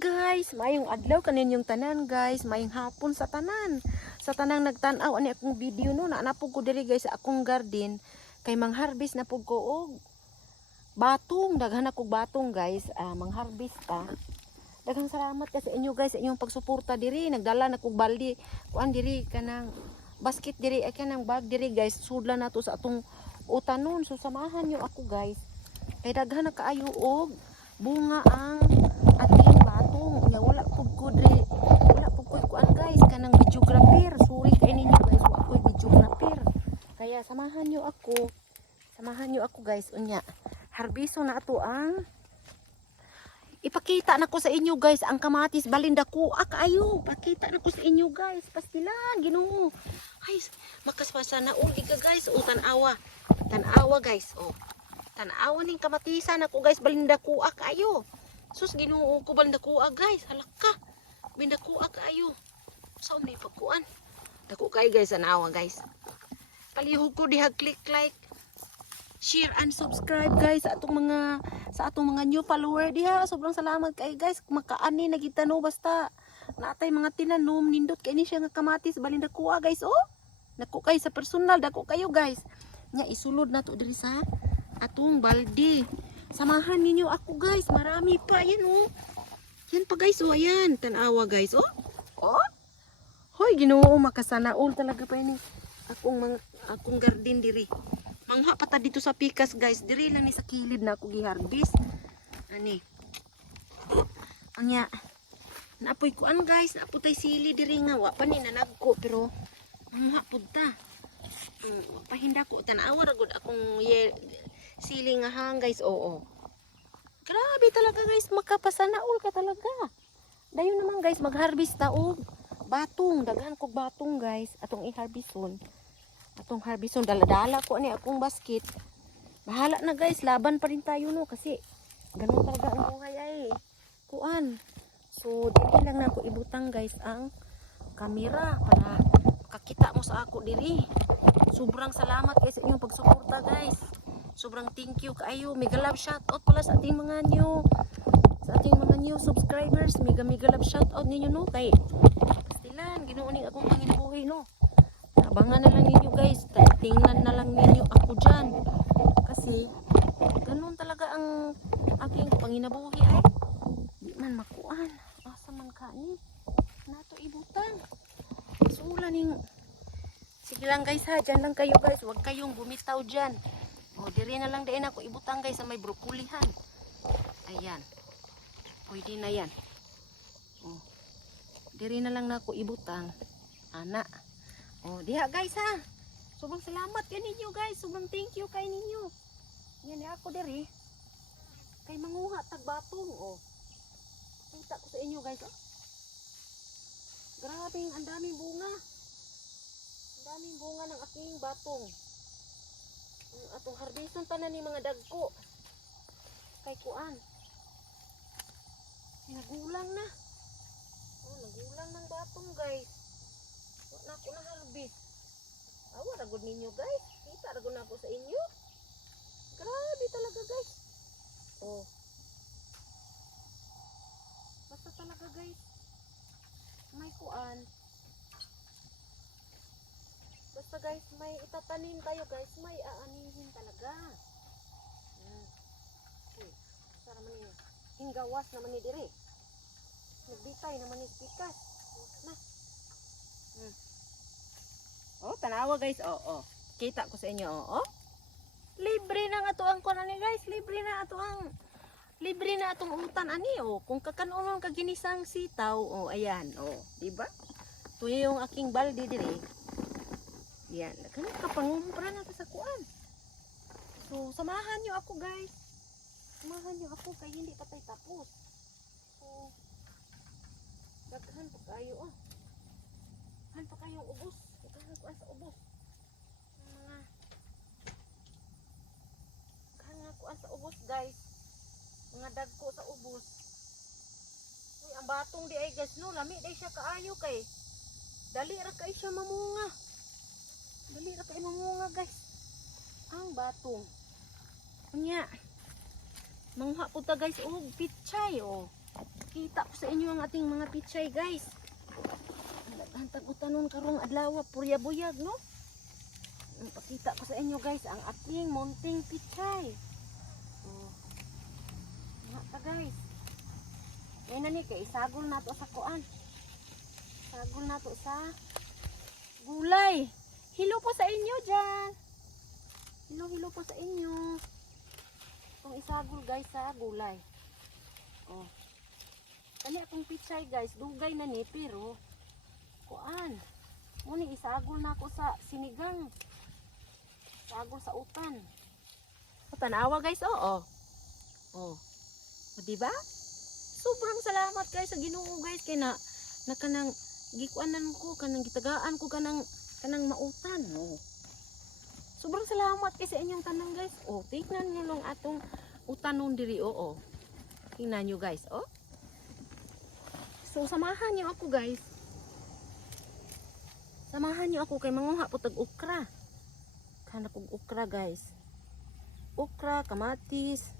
guys, mayong adlaw kaninyong tanan guys, mayong hapon sa tanan. Sa tanang nagtanaw ani akong video no, na napog ko diri guys sa akong garden kay mangharvest na pug ko og batong, daghan akong batong guys, ah, mangharvest ta. Daghang salamat ka sa inyo guys sa inyong pagsuporta diri, nagdala na kog baldi kuan diri kanang basket diri ay kanang bag diri guys, sudlan nato sa atong utanon. So samahan niyo ako guys. Kay daghan na kaayo og bunga ang wala pug ko diri, wala pug ko kuan guys kanang videographer. Sorry kay ninyo guys, wa ko videographer. Kaya samahan niyo ako. Samahan niyo ako guys unya. Harbiso na ato ang Ipakita na ko sa inyo guys ang kamatis balinda ko akayo. Pakita na ko sa inyo guys. Pastilan, Ginoo. Ay, makas pa sana uli ka guys. O tanawa. Tanawa guys. O. Tanawa ning kamatisan ako guys balinda ko akayo. Sus Ginoo ko balinda ko guys. Halaka. Balinda ko akayo. Sa umay pagkuan. Dako kay guys tanawa guys. Palihog ko diha click like share and subscribe guys sa atong mga sa atong mga new follower diha sobrang salamat kay guys makaani na kita no basta natay mga tinanom nindot kay ni siya nga kamatis balin kuha guys oh nako kay sa personal dako kayo guys nya isulod na to diri sa atong balde samahan ninyo ako guys. Marami pa. Yan oh. Yan pa guys. Oh ayan. Tanawa guys. Oh. Oh. Hoy Ginoo makasanaol talaga pa ini. Akong mga akong garden diri. Mangha pata dito sa pikas guys. Diri lang ni sa kilid na ako giharvest. Ani. Anya. Naapoy kuan guys. Naapoy tay sili diri nga. Wa pa ni nanagko pero mangha pud ta. Um, pahinda ko. Tanawa ra gud akong ye, sili nga hang guys oo. Grabe talaga guys makapasanaol ka talaga. Dayon naman guys magharvest ta og batong daghan kog batong guys. Atong i-harveston. Atong harveston dala-dala ko ni akong basket. Bahala na guys laban pa rin tayo no? Kasi ganun talaga ang buhay ay. Kuan so dili lang na ako ibutang guys ang kamera para makakita mo sa ako diri. Sobrang salamat guys sa inyong pagsuporta guys sobrang thank you kaayo mega love shout out pala sa ating mga new sa ating mga new subscribers. Mega mega love shout out ninyo no? Kay pastilan ginuuning akong panginabuhi no? Abangan na lang ninyo guys. Tingnan na lang ninyo ako dyan. Kasi ganun talaga ang aking panginabuhi ay. Di man makuan. Asa man kani nato ibutang sula ning sige lang guys ha. Dyan lang kayo guys. Huwag kayong bumitaw dyan o diri na lang din ako ibutang guys sa may brokulihan ayan pwede na yan o diri na lang na ako ibutang ana Oh, diha guys ha. Sobrang salamat kay ninyo guys. Sobrang thank you kay ninyo. Yan ako diri. Kay manguha tag batong oh. Kita ko sa inyo guys oh. Grabe, ang daming bunga. Ang daming bunga ng aking batong. Atong harveston tanan ni mga dagko. Kay kuan. Ay, nagulang na. Oh, nagulang ng batong guys. Wala ko na halbis. Awa ragod ninyo guys. Kita ragod na ako sa inyo. Grabe talaga guys. Oh. Basta talaga guys. May kuan. Basta guys, may itatanim tayo guys. May aanihin talaga. Hmm. Uy, sara man niya. Hinggawas naman ni dire. Nagbitay naman ni pikas. Na. Hmm. Oh, tanawa guys. Oh, oh. Kita ko sa inyo. Oh, oh. Libre na nga to ang kuan ani guys. Libre na ato ang libre na atong utan ani oh. Kung kakanon ka ginisang sitaw, oh ayan, oh, di ba? Ito yung aking balde dire. Yan, kana ka pangumpra na sa kuan. So, samahan niyo ako guys. Samahan niyo ako kay hindi pa tayo tapos. So, daghan pa kayo oh. Han pa kayong ubos. Daghan ko sa ubos. Mga Daghan nga ko sa ubos guys. Mga dagko sa ubos. Uy, ang batong di ay guys no, lami day siya kaayo kay. Dali ra kay siya mamunga. Dali ra kay mamunga guys. Ang batong. Unya. Mangha po ta guys og pichay oh. Kita ko sa inyo ang ating mga pichay guys. Ang tag-utanon karong adlaw purya buyag no. Pakita ko sa inyo guys ang aking munting pichay. Oh. Nga ta guys. Ngayon na ni kay isagol na sa kuan. Sagol na to sa gulay. Hilo po sa inyo dyan. Hilo, hilo po sa inyo. Itong isagol guys sa gulay. Oh. Kani akong pichay guys, dugay na ni pero kuan. Muni isagol na ako sa sinigang. Sagol sa utan. O tanawa guys, oo. Oh. O diba? Sobrang salamat guys sa Ginoo guys kay na na kanang gikuanan ko kanang gitagaan ko kanang kanang mautan no. Sobrang salamat kay sa inyong tanan guys. Oh, tingnan niyo lang atong utanon diri oo. Tingnan niyo guys, oh. So samahan niyo ako guys. Samahan niyo ako kay manguha po tag ukra. Kana kog ukra guys. Ukra, kamatis.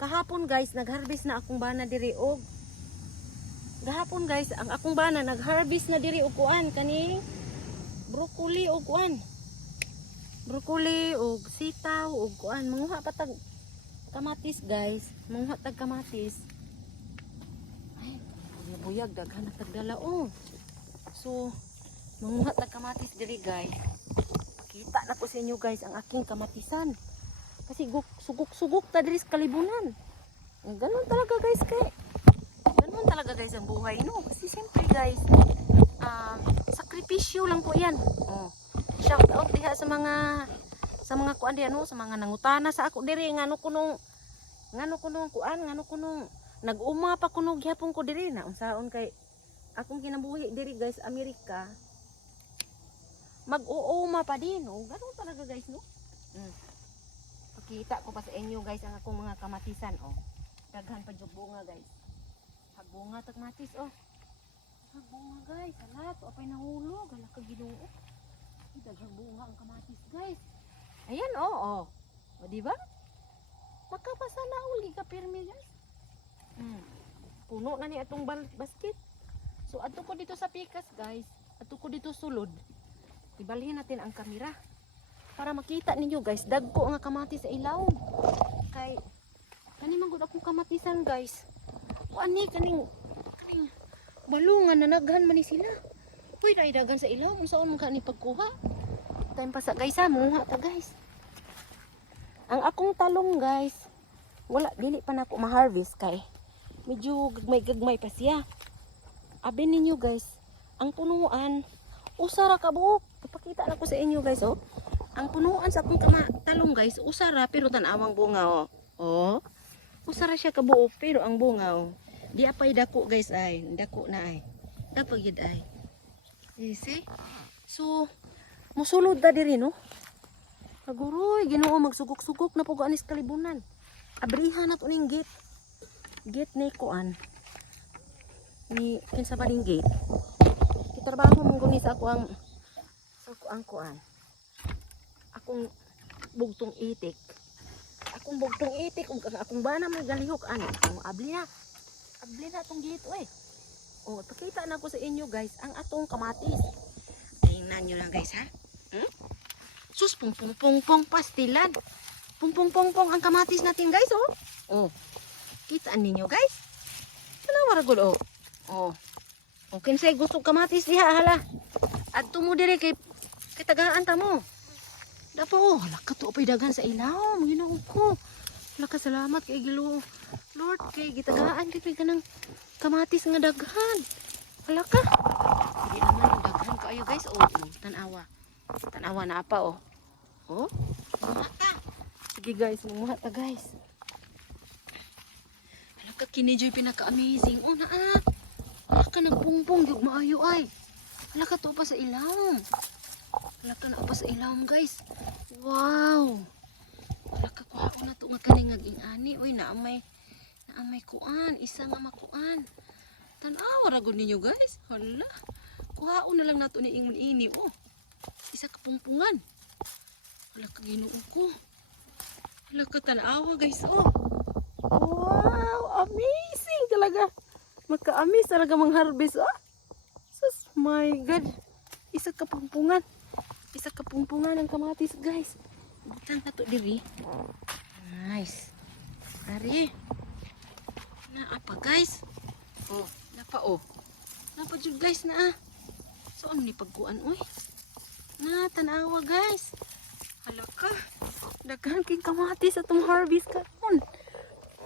Kahapon guys, nag-harvest na akong bana diri og Gahapon guys, ang akong bana nag-harvest na diri og kuan kani broccoli og kuan. Broccoli og sitaw og kuan manguha pa tag kamatis guys. Manguha tag kamatis. Ay, buyag daghan na tagdala oh. So, manguha tag kamatis diri guys. Kita na ko sa inyo guys ang aking kamatisan. Kasi sugok-sugok ta diri sa kalibunan. Ganun talaga guys kay ganun talaga guys ang buhay no kasi siyempre guys um, sakripisyo lang po yan oh. Shout out diha sa mga sa mga kuan diha no? Sa mga nangutana sa ako diri ngano kunong ngano kunong kuan ngano kunong nag-uma pa kunog gyapon ko diri na unsaon kay akong kinabuhi diri guys Amerika. Mag-uuma pa din no? Ganun talaga guys no? Mm. pakita ko pa sa inyo guys ang akong mga kamatisan oh. Daghan pa jud bunga guys. Hagbunga tag matis oh. Hagbunga guys, hala to apay nahulog, hala ka Ginoo. Ay, Daghang bunga ang kamatis guys. Ayan oh, oh. O di ba? Makapasala uli ka pirmi guys. Hmm. Puno na ni atong basket. So adto ko dito sa pikas guys. Adto ko dito sulod. Ibalhin natin ang kamera para makita ninyo guys dagko nga kamatis sa ilaw. Kay kani man gud akong kamatisan guys. Kuan ni kaning kaning balungan na naghan man ni sila. Uy, na dagan sa ilaw, kung saan ka ni pagkuha. Time pa sa guys ha, munga ta guys. Ang akong talong guys, wala, dili pa na ako ma-harvest kay. Medyo gagmay-gagmay pa siya. Abi ninyo guys, ang punuan, usara ka buok. Ipakita na ko sa inyo guys, oh. Ang punuan sa akong talong guys, usara pero tanawang bunga, oh. Oh. Usara siya kabuok pero ang bunga, oh. Di apay dako guys ay, dako na ay. Dako gid ay. You see? So, musulod ta diri no. Kaguroy, Ginoo magsugok-sugok na pug anis kalibunan. Abrihan na to ning gate. Gate ni kuan. Ni kinsa ba ning gate? Kitrabaho mong guni sa ako ang ako ang kuan. Akong bugtong itik. Akong bugtong itik ug akong bana may galihok ani. Ang abli na. Abli na tong gate oy. Oh, pakita na ko sa inyo guys ang atong kamatis. Tingnan nyo lang guys ha. Hmm? Sus, pung pung pung pung pastilan. Pung pung pung pung ang kamatis natin guys oh. Oh. Kita ninyo guys. Tanawa ra gud oh. Oh. O kinsay gusto kamatis diha hala. Adto mo dire kay kay tagaan ta mo. Dapo oh, hala ka to pay dagan sa ilaw, Ginoo ko. Hala ka salamat kay Ginoo. Lord, kay gitagaan kay kanang kamatis nga daghan. Hala ka. Di naman yung daghan ko ayo guys. Oh, oh tanawa. Tanawa na apa oh. Oh. Sige guys, ta guys. Hala ka kini joy pinaka-amazing. Oh na ah. Hala ka nagpungpong yung maayo ay. Hala ka to pa sa ilawom. Hala ka na pa sa ilawom guys. Wow. Hala ka kuha ko na to nga kaning ngaging ani. Uy, naamay naamay kuan. Isa nga makuan. Tanawa ra gud ninyo guys. Hala. Kuhaon na lang nato ni ingon ini oh. Isa ka pungpungan. Hala ka Ginoo ko. Hala ka tanawa guys oh. Wow, amazing talaga. Makaamis talaga mang harvest ah. Sus, my God. Isa kapumpungan. Isa kapumpungan ng kamatis, guys. Butang na to diri. Nice. Dari. Na apa, guys? Oh, napa oh. Napa jud guys na ah. So ano ni pagkuan oy? Na tanawa guys. Halaka. Daghan king kamatis atong harvest karon.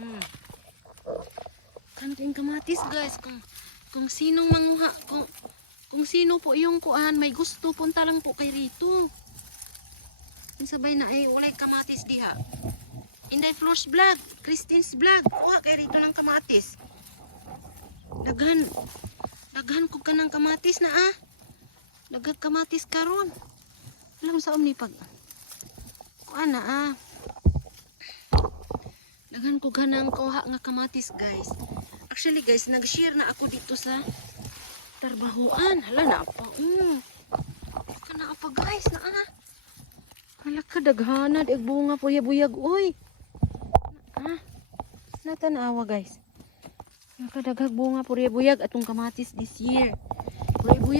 Mm. Kan king kamatis guys kung kung sinong manguha kung kung sino po yung kuan may gusto punta lang po kay rito. Yung sabay na ay walay kamatis diha. Inday Floors Vlog, Christine's Vlog. Kuha kay rito ng kamatis. Daghan daghan ko ka ng kamatis na ah. Daghan kamatis karon. Alam sa omni pag kuan na ah. Daghan ko ganang kuha nga kamatis guys. Actually guys, nag-share na ako dito sa tarbahuan. Hala na pa. Mm. Ka na pa guys na ah. Hala ka daghana di bunga buyag-buyag oy. Natanawa guys. Nakadaghag bunga buyag atong kamatis this year.